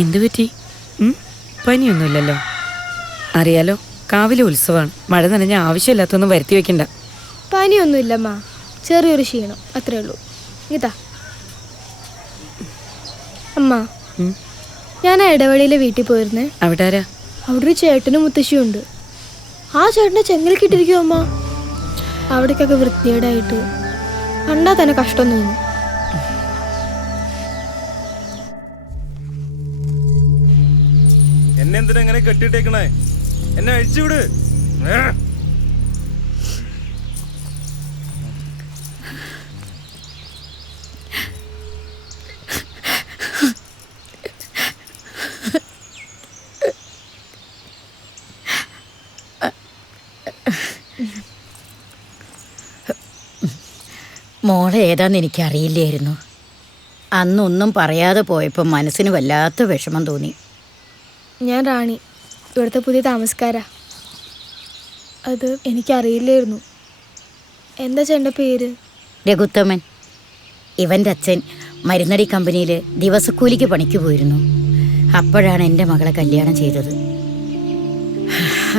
എന്തു പറ്റി? പനിയൊന്നുമില്ലല്ലോ. അറിയാലോ, കാവിലെ ഉത്സവമാണ്. മഴ നനഞ്ഞ ആവശ്യമില്ലാത്തൊന്നും വരുത്തി വെക്കണ്ട. പനിയൊന്നുമില്ലമ്മ, ചെറിയൊരു ക്ഷീണം, അത്രേ ഉള്ളൂ. ഇതാ അമ്മ, ഞാൻ ആ ഇടവഴിയിലെ വീട്ടിൽ പോയിരുന്നേ. അവിടെ ആരാ? അവിടെ ഒരു ചേട്ടനും മുത്തശ്ശിയും ഉണ്ട്. ആ ചേട്ടനെ ചെങ്ങലക്കിട്ടിരിക്കുമോ അമ്മ. അവിടേക്കൊക്കെ വൃത്തികേടായിട്ട് കണ്ടാൽ തന്നെ കഷ്ടം തോന്നും. എന്നെ എന്തിനാ എങ്ങനെ കെട്ടിയിട്ടേക്കണേ? എന്നെ അഴിച്ചുവിട്. മോളെ ഏതാന്ന് എനിക്കറിയില്ലായിരുന്നു. അന്നൊന്നും പറയാതെ പോയപ്പോൾ മനസ്സിന് വല്ലാത്ത വിഷമം തോന്നി. ഞാൻ റാണി, ഇവിടുത്തെ പുതിയ താമസക്കാരാ. അത് എനിക്കറിയില്ലായിരുന്നു. എന്താ ചേട്ടൻ്റെ പേര്? രഘുത്തമൻ. ഇവൻ്റെ അച്ഛൻ മരുന്നടി കമ്പനിയിൽ ദിവസക്കൂലിക്ക് പണിക്ക് പോയിരുന്നു. അപ്പോഴാണ് എൻ്റെ മകളെ കല്യാണം ചെയ്തത്.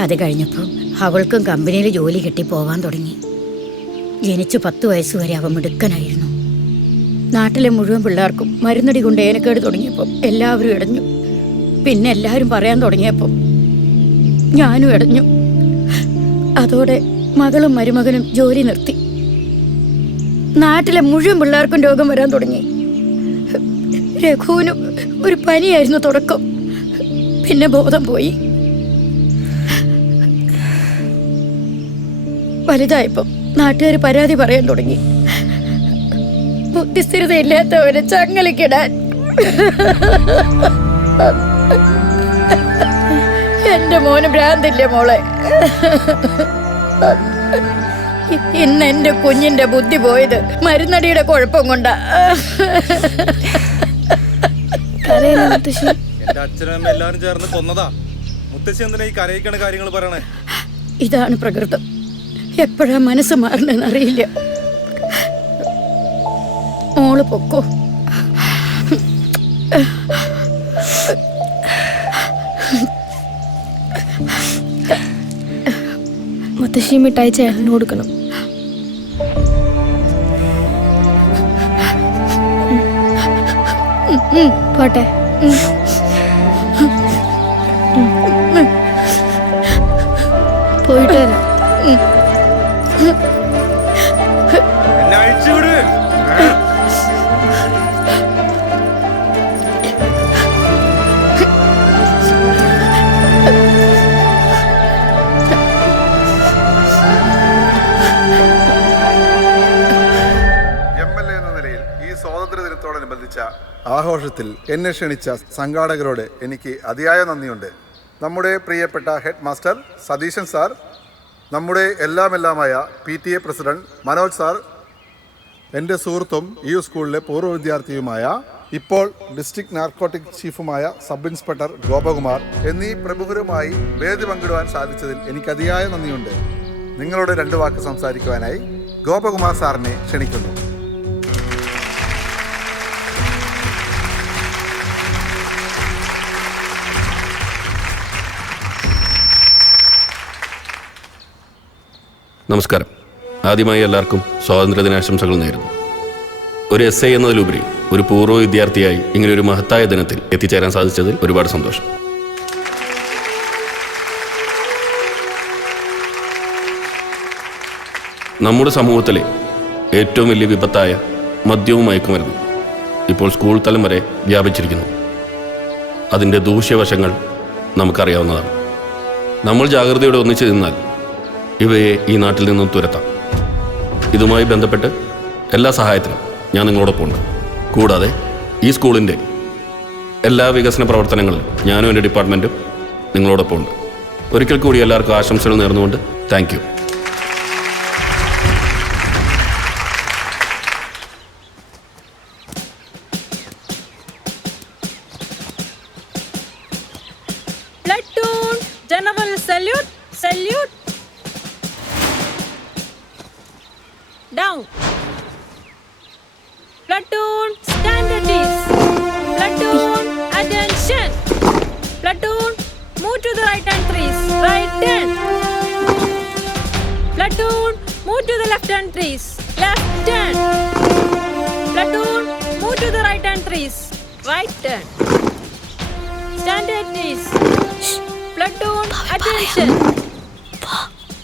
അത് കഴിഞ്ഞപ്പോൾ അവൾക്കും കമ്പനിയിൽ ജോലി കിട്ടി പോവാൻ തുടങ്ങി. ജനിച്ച് 10 വയസ്സ് വരെ അവൻ മിടുക്കനായിരുന്നു. നാട്ടിലെ മുഴുവൻ പിള്ളേർക്കും മരുന്നടി കൊണ്ട് ഏനക്കേട് തുടങ്ങിയപ്പം എല്ലാവരും ഇടഞ്ഞു. പിന്നെ എല്ലാവരും പറയാൻ തുടങ്ങിയപ്പം ഞാനും ഇടഞ്ഞു. അതോടെ മകളും മരുമകനും ജോലി നിർത്തി. നാട്ടിലെ മുഴുവൻ പിള്ളേർക്കും രോഗം വരാൻ തുടങ്ങി. രഘുവിനും ഒരു പനിയായിരുന്നു തുടക്കം. പിന്നെ ബോധം പോയി. വലുതായപ്പം നാട്ടുകാർ പരാതി പറയാൻ തുടങ്ങി. ബുദ്ധിസ്ഥിരതയില്ലാത്തവരെ ചങ്ങലക്കിടാൻ. എന്റെ മോന് ഭ്രാന്തില്ലേ മോളെ? ഇന്ന് എന്റെ കുഞ്ഞിന്റെ ബുദ്ധി പോയത് മരുന്നടിയുടെ കുഴപ്പം കൊണ്ടാ. എന്റെ അച്ഛനും അമ്മ എല്ലാരും ചേർന്ന് കൊന്നതാ. മുത്തശ്ശി എന്തിനാ ഈ കരയിക്കണ കാര്യങ്ങൾ പറയണേ? ഇതാണ് പ്രകൃതം. എപ്പോഴാ മനസ്സ് മാറണെന്ന് അറിയില്ല. മോള് പൊക്കോ. മുത്തശ്ശി മിഠായി ചേട്ടന് കൊടുക്കണം. പോട്ടെ. പോയിട്ട് വരാം. എന്നെ അഴിച്ചുവിട്. MLA എന്ന നിലയിൽ ഈ സ്വാതന്ത്ര്യ ദിനത്തോടനുബന്ധിച്ച ആഘോഷത്തിൽ എന്നെ ക്ഷണിച്ച സംഘാടകരോട് എനിക്ക് അതിയായ നന്ദിയുണ്ട്. നമ്മുടെ പ്രിയപ്പെട്ട ഹെഡ് മാസ്റ്റർ സതീശൻ സാർ, നമ്മുടെ എല്ലാമായ PTA പ്രസിഡന്റ് മനോജ് സാർ, എൻ്റെ സുഹൃത്തും ഈ സ്കൂളിലെ പൂർവ്വ വിദ്യാർത്ഥിയുമായ ഇപ്പോൾ ഡിസ്ട്രിക്ട് നാർക്കോട്ടിക് ചീഫുമായ സബ് ഇൻസ്പെക്ടർ ഗോപകുമാർ എന്നീ പ്രമുഖരുമായി വേദി പങ്കിടുവാൻ സാധിച്ചതിൽ എനിക്ക് അതിയായ നന്ദിയുണ്ട്. നിങ്ങളോട് 2 വാക്ക് സംസാരിക്കുവാനായി ഗോപകുമാർ സാറിനെ ക്ഷണിക്കുന്നു. നമസ്കാരം. ആദ്യമായി എല്ലാവർക്കും സ്വാതന്ത്ര്യദിനാശംസകൾ നേരുന്നു. ഒരു SI എന്നതിലുപരി ഒരു പൂർവ്വ വിദ്യാർത്ഥിയായി ഇങ്ങനെ ഒരു മഹത്തായ ദിനത്തിൽ എത്തിച്ചേരാൻ സാധിച്ചതിൽ ഒരുപാട് സന്തോഷം. നമ്മുടെ സമൂഹത്തിലെ ഏറ്റവും വലിയ വിപത്തായ മദ്യവും മയക്കുമരുന്നും ഇപ്പോൾ സ്കൂൾ തലം വരെ വ്യാപിച്ചിരിക്കുന്നു. അതിൻ്റെ ദൂഷ്യവശങ്ങൾ നമുക്കറിയാവുന്നതാണ്. നമ്മൾ ജാഗ്രതയോടെ ഒന്നിച്ചു നിന്നാൽ ഇവയെ ഈ നാട്ടിൽ നിന്നും തുരത്താം. ഇതുമായി ബന്ധപ്പെട്ട് എല്ലാ സഹായത്തിനും ഞാൻ നിങ്ങളോടൊപ്പം ഉണ്ട്. കൂടാതെ ഈ സ്കൂളിൻ്റെ എല്ലാ വികസന പ്രവർത്തനങ്ങളിലും ഞാനും എൻ്റെ ഡിപ്പാർട്ട്മെൻറ്റും നിങ്ങളോടൊപ്പം ഉണ്ട്. ഒരിക്കൽ കൂടി എല്ലാവർക്കും ആശംസകൾ നേർന്നുകൊണ്ട് thank you. Platoon, General salute, salute. Down. Platoon, stand at ease. Platoon, attention. Platoon, move to the right hand, please. Right turn. Platoon, move to the left hand, please. Left turn. Platoon, move to the right hand, please. Right turn. Stand at ease. Platoon, attention.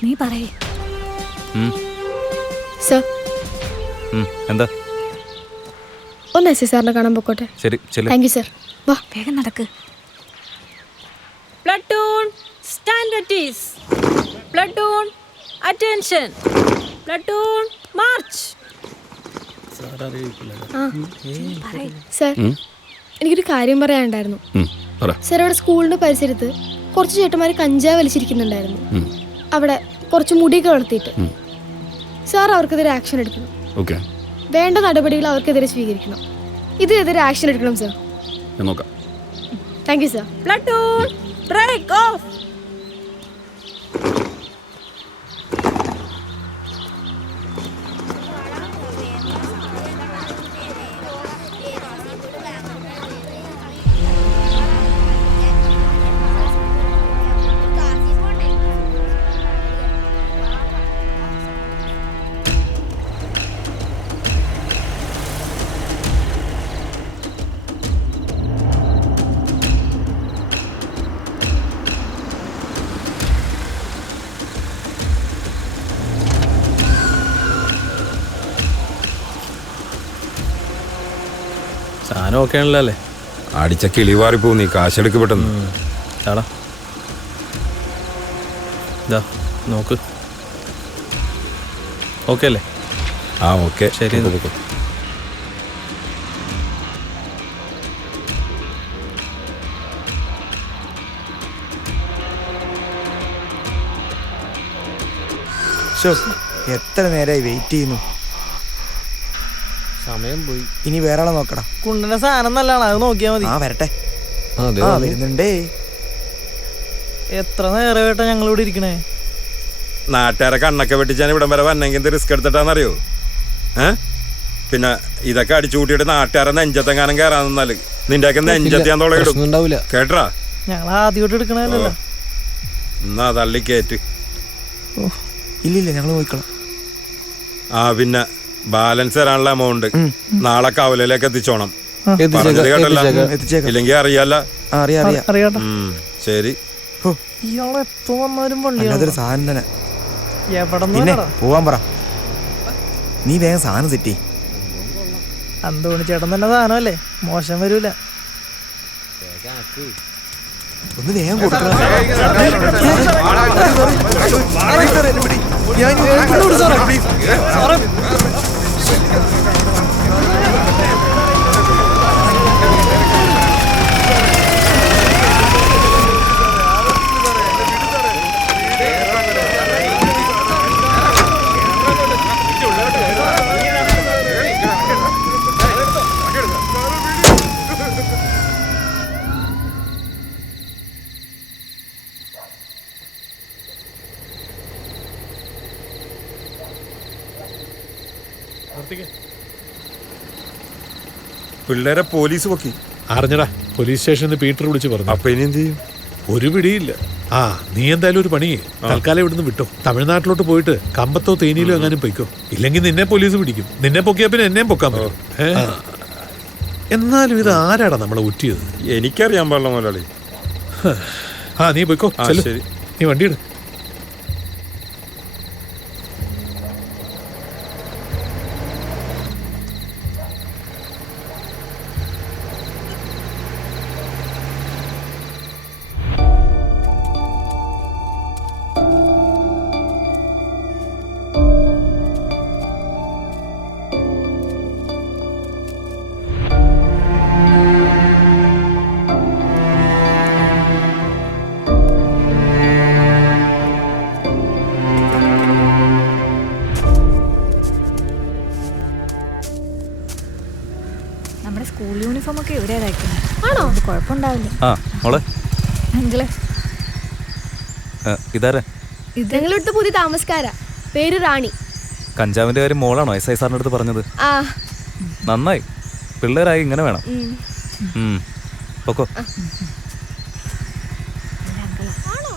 നീ പറയേ. Sir എന്താ? ഒന്ന് S സാറിനെ കാണാൻ പൊക്കോട്ടെ. ശരി ചെല്ലു. Thank you sir. വാ വേഗം നടക്ക്. Platoon, stand at ease. Platoon, attention. Platoon, march. Sir എനിക്കൊരു കാര്യം പറയാനുണ്ടായിരുന്നു. പറ. സർ അവിടെ സ്കൂളിന്റെ പരിസരത്ത് കുറച്ച് ചേട്ടന്മാർ കഞ്ചാവ് വലിച്ചിരിക്കുന്നുണ്ടായിരുന്നു. അവിടെ കുറച്ച് മുടിയൊക്കെ വളർത്തിയിട്ട്. സാർ അവർക്കെതിരെ ആക്ഷൻ എടുക്കണം. ഓക്കെ, വേണ്ട നടപടികൾ അവർക്കെതിരെ സ്വീകരിക്കണം. ഇതിനെതിരെ ആക്ഷൻ എടുക്കണം സർ. നോക്കാം. Thank you sir. Platoon, break off. സാധനം ഓക്കെ ആണല്ലോ അല്ലേ? അടിച്ച കിളിവാറിപ്പോ നീ കാശെടുക്ക് പെട്ടെന്ന്. ചാടാ, ഇതാ നോക്ക്. ഓക്കെ അല്ലേ? ആ ഓക്കെ ശരി. എത്ര നേരമായി വെയിറ്റ് ചെയ്യുന്നു. സമയം പോയി. ഇനി വേറെ ആളെ നോക്കടാ. കുണ്ടന്റെ സാധനം നല്ലതാണ്, അത് നോക്കിയാ മതി. ആ വരട്ടെ. ആ വരുന്നുണ്ടേ. എത്ര നേരമായിട്ടാ ഞങ്ങളിവിടെ ഇരിക്കണേ? നാട്ടുകാരെ കണ്ണൊക്കെ വെട്ടിച്ചാൻ ഇവിടം വരെ വന്നെങ്കിൽ എന്ത് റിസ്ക് എടുത്തിട്ടാന്നറിയോ? പിന്നെ ഇതൊക്കെ അടിച്ചു കൂട്ടിയിട്ട് നാട്ടുകാരെ നെഞ്ചത്തെങ്ങാനും കയറാൻ നിന്നാല് നിന്റെയൊക്കെ നെഞ്ചെത്തിയാൻ തുടങ്ങിടും. കേട്ടാ? ഞങ്ങൾ ആദ്യമായിട്ട് എടുക്കണല്ലോ. എന്നാ തള്ളി കേറ്റ്. ഇല്ലില്ല, ഞങ്ങൾ നോക്കണം. ആ പിന്നെ ബാലൻസ് തരാനുള്ള എമൗണ്ട് നാളെ കവലയിലേക്ക് എത്തിച്ചോണം. പറഞ്ഞത് കേട്ടല്ല? ഇല്ലെങ്കിൽ അറിയാല്ല. അറിയാം. ശരി. അതൊരു സാധനം തന്നെ. പിന്നെ പോവാൻ പറ. നീ വേഗം സാധനം തെറ്റി. അന്തോണി ചേട്ടൻ തന്നെ സാധനമല്ലേ, മോശം വരൂല. ഒന്ന് വേഗം കൊടുക്കണം. പിള്ളേരെ പോലീസ് പൊക്കി. അറിഞ്ഞടാ, പോലീസ് സ്റ്റേഷനിൽ പീറ്റർ വിളിച്ച് പറഞ്ഞു. അപ്പൊ ഇനി എന്ത് ചെയ്യും? ഒരു പിടിയില്ല. ആ നീ എന്തായാലും ഒരു പണിയേ, തൽക്കാലം ഇവിടുന്ന് വിട്ടോ. തമിഴ്നാട്ടിലോട്ട് പോയിട്ട് കമ്പത്തോ തേനിയിലോ എങ്ങാനും പൊയ്ക്കോ. ഇല്ലെങ്കിൽ നിന്നെ പോലീസ് പിടിക്കും. നിന്നെ പൊക്കിയാ പിന്നെ എന്നെയും പൊക്കാൻ പറ്റും. എന്നാലും ഇത് ആരാടാ നമ്മളെ ഉറ്റിയത്? എനിക്കറിയാൻ പാടില്ല മുതലാളി. ആ നീ പൊയ്ക്കോ. ശരി, നീ വണ്ടി ഇട്. സ്കൂൾ യൂണിഫോം ഒക്കെ എവിടെയാ തയ്ക്കുന്നത്? ആണോ? കുഴപ്പമുണ്ടാവില്ല. ആ മോളെ, അങ്കിളെ ഇതാരാ? ഞങ്ങളെടുത്ത് പുതിയ താമസക്കാരാ. പേര് റാണി. കഞ്ചാവിന്റെ കാര്യം മോളാണോ എസ് ഐ സാറിന്റെ അടുത്ത് പറഞ്ഞത്? ആ നന്നായി, പിള്ളേരായി ഇങ്ങനെ വേണം. പൊക്കോ. ആണോ?